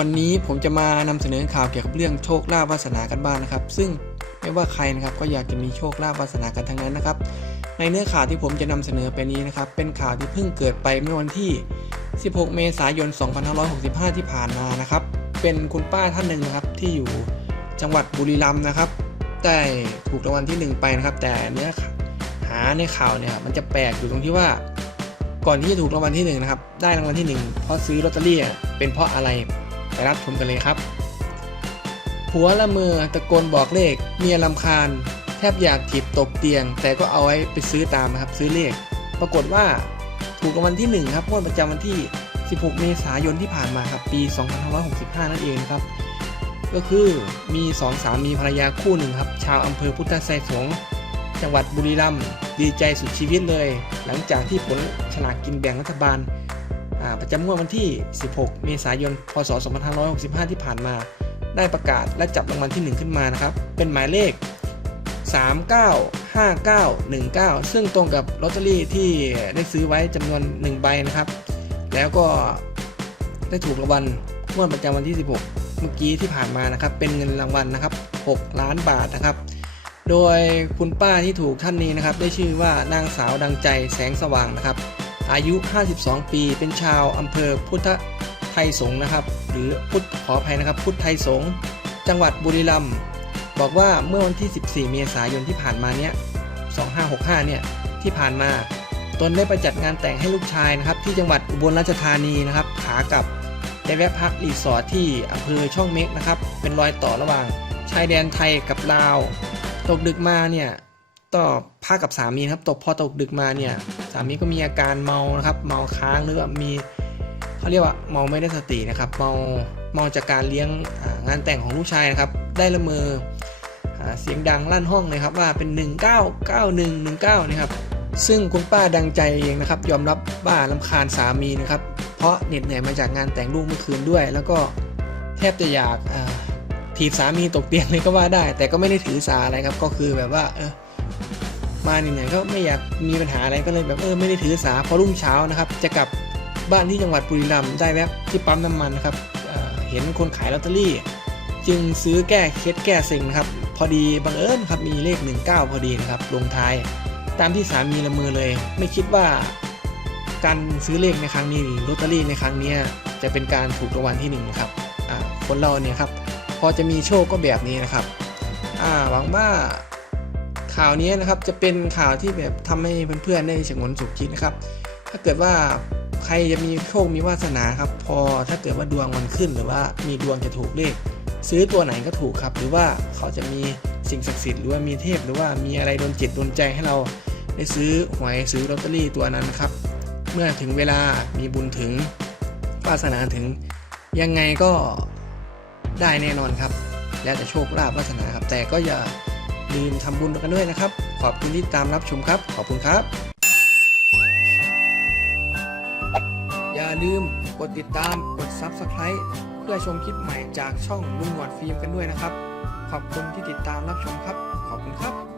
วันนี้ผมจะมานำเสนอข่าวเกี่ยวกับเรื่องโชคลาภวาสนากันบ้างนะครับ ซึ่งไม่ว่าใครนะครับก็อยากจะมีโชคลาภวาสนากันทั้งนั้นนะครับ ในเนื้อข่าวที่ผมจะนำเสนอไปนี้นะครับ เป็นข่าวที่เพิ่งเกิดไปเมื่อวันที่ 16 เมษายน 2565 ที่ผ่านมานะครับ เป็นคุณป้าท่านหนึ่งนะครับที่อยู่จังหวัดบุรีรัมย์นะครับได้ถูกรางวัลที่หนึ่งไปนะครับ แต่เนื้อหาในข่าวเนี่ยมันจะแปลกอยู่ตรงที่ว่า ก่อนที่จะถูกรางวัลที่หนึ่งนะครับได้รางวัลที่หนึ่งเพราะซื้อลอตเตอรี่เป็นเพราะอะไร ไปรับชมกันเลยครับ ผัวละเมอตะโกนบอกเลข เมียลำคาญ แทบอยากถีบตกเตียง แต่ก็เอาไว้ไปซื้อตามนะครับ ซื้อเลข ปรากฏว่าถูกรางวัลที่ 1 ครับงวดประจำวันที่ 16 เมษายนที่ผ่านมาครับ ปี 2565 นั่นเองครับ ก็คือมีสองสามีภรรยาคู่หนึ่งครับ ชาวอำเภอพุทธไสยสงจังหวัดบุรีรัมย์ดีใจสุดชีวิตเลย หลังจากที่ผลฉลากกินแบ่งรัฐบาล ประจำงวดวันที่ 16 เมษายน พศ 2565 ที่ผ่านมา ได้ประกาศและจับรางวัลที่ 1 ขึ้นมานะครับ เป็นหมายเลข 395919 ซึ่งตรงกับลอตเตอรี่ที่ได้ซื้อไว้จำนวน 1 ใบนะครับ แล้วก็ได้ถูกรางวัลเมื่อประจำวันที่ 16 เมื่อกี้ที่ผ่านมานะครับ เป็นเงินรางวัลนะครับ 6 ล้านบาทนะครับ โดยคุณป้าที่ถูกท่านนี้นะครับ ได้ชื่อว่านางสาวดังใจแสงสว่างนะครับ อายุ 52 ปี เป็นชาวอำเภอพุทธไทยสงฆ์นะครับ หรือพุทธขออภัยนะครับ พุทธไทยสงฆ์จังหวัดบุรีรัมย์บอกว่าเมื่อวันที่ 14 เมษายนที่ผ่านมาเนี่ย2565 เนี่ยที่ผ่านมา ตนได้ไปจัดงานแต่งให้ลูกชายนะครับ ที่จังหวัดอุบลราชธานีนะครับ ขากลับได้แวะพักรีสอร์ทที่อำเภอช่องเม็กนะครับ เป็นรอยต่อระหว่าง ชายแดนไทยกับลาว ตกดึกมาเนี่ย ต่อพักกับสามีครับตกพอตกดึกมาเนี่ยสามีก็มีอาการเมานะครับ เมาค้างหรือว่ามีเขาเรียกว่าเมาไม่ได้สตินะครับ เมาเมาจากการเลี้ยงงานแต่งของลูกชายนะครับ ได้ละเมออเสียงดังลั่นห้องเลยครับว่าเป็น 199119นะครับซึ่งคุณป้าดังใจเองนะครับ ยอมรับว่าลำคาญสามีนะครับ เพราะเหน็ดเหนื่อยมาจากงานแต่งลูกเมื่อคืนด้วย แล้วก็แทบจะอยากถีบสามีตกเตียงเลยก็ว่าได้ แต่ก็ไม่ได้ถือสาอะไรครับ ก็คือแบบว่าเออ มาเนื่ยก็ไม่อยากมีปัญหาอะไรก็เลยแบบเออไม่ได้ถือสาพอรุ่งเช้านะครับ จะกลับบ้านที่จังหวัดบุรีรัมย์ได้แวะที่ปั๊มน้ำมันนะครับเเห็นคนขายลอตเตอรี่ จึงซื้อแก้เคล็ดแก้เซ็งนะครับ พอดีบังเอิญครับมีเลข 19 พอดีนะครับลงท้าย ตามที่สามีละเมอเลย ไม่คิดว่า การซื้อเลขในครั้งนี้ลอตเตอรี่ในครั้งนี้จะเป็นการถูกรางวัลที่หนึ่งนะครับคนเราเนี่ยครับพอจะมีโชคก็แบบนี้นะครับหวังว่า ข่าวนี้นะครับจะเป็นข่าวที่แบบทำให้เพื่อนๆได้ฉงนสุขคิดนะครับ ถ้าเกิดว่าใครจะมีโชคมีวาสนาครับ พอถ้าเกิดว่าดวงมันขึ้นหรือว่ามีดวงจะถูกเลข ซื้อตัวไหนก็ถูกครับ หรือว่าเขาจะมีสิ่งศักดิ์สิทธิ์หรือว่ามีเทพ หรือว่ามีอะไรโดนจิตโดนใจให้เราได้ซื้อหวยซื้อลอตเตอรี่ตัวนั้นนะครับ เมื่อถึงเวลามีบุญถึงวาสนาถึงยังไงก็ได้แน่นอนครับ แล้วแต่โชคลาภวาสนาครับแต่ก็อย่า ลืมทำบุญกันด้วยนะครับ ขอบคุณที่ตามรับชมครับ ขอบคุณครับ อย่าลืมกดติดตามกด Subscribe เพื่อชมคลิปใหม่จากช่องลุงหนวดฟิล์มกันด้วยนะครับ ขอบคุณที่ติดตามรับชมครับ ขอบคุณครับ